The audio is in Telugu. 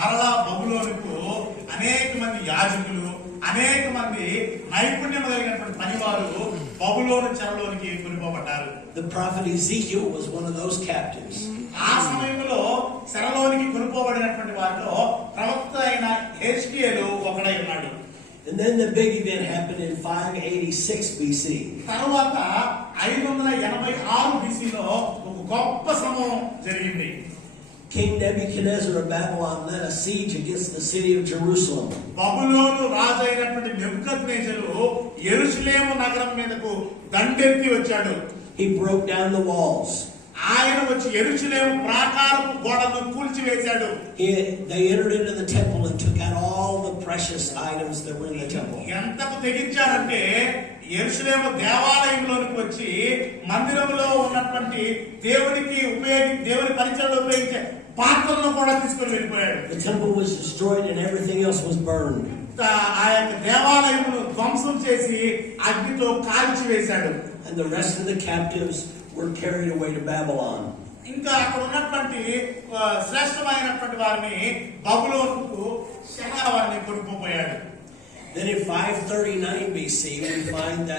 మరలా బబులోనుకు అనేక మంది యాజకులు, అనేక మంది నైపుణ్యం కలిగినటువంటి పనివారు బబులోను చెరలోనికి కొనిపోబడ్డారు. The prophet Ezekiel was one of those captives. ఆ సమయంలో చెరలోనికి కొనిపోబడినటువంటి వారిలో ప్రవక్త అయిన హెజ్కియేలు ఒకడై ఉన్నాడు. And then the big event happened in 586 BC. తరువాత 586 BC-లో ఒక గొప్ప సంభవం జరిగింది. King Nebuchadnezzar of Babylon led a siege against the city of Jerusalem. బబులోను రాజు అయినటువంటి నెబుకద్నెజరు యెరూషలేము నగరం మీదకు దండెత్తి వచ్చాడు. He broke down the walls. ఆయన వచ్చి యెరూషలేము ప్రాకారపు గోడను కూల్చివేశాడు. They entered into the temple and took out all the precious items that were in the temple. ఎంతకు తెగించాడంటే యెరూషలేము దేవాలయంలోనికి వచ్చి మందిరంలో ఉన్నటువంటి దేవుని పరిచయంలో ఉపయోగించే పాత్రలను కూడా తీసుకొని వెళ్ళిపోయాడు. The temple was destroyed and everything else was burned. ఆ యొక్క దేవాలయమును ధ్వంసం చేసి అగ్నితో కాల్చి వేశాడు. And the rest of the captives were carried away to Babylon. ఇంకా అక్కడ ఉన్నటువంటి శ్రేష్టమైనటువంటి వారిని బబులోనుకు వారిని కొనుక్కుపోయాడు. Then in 539 BC we find that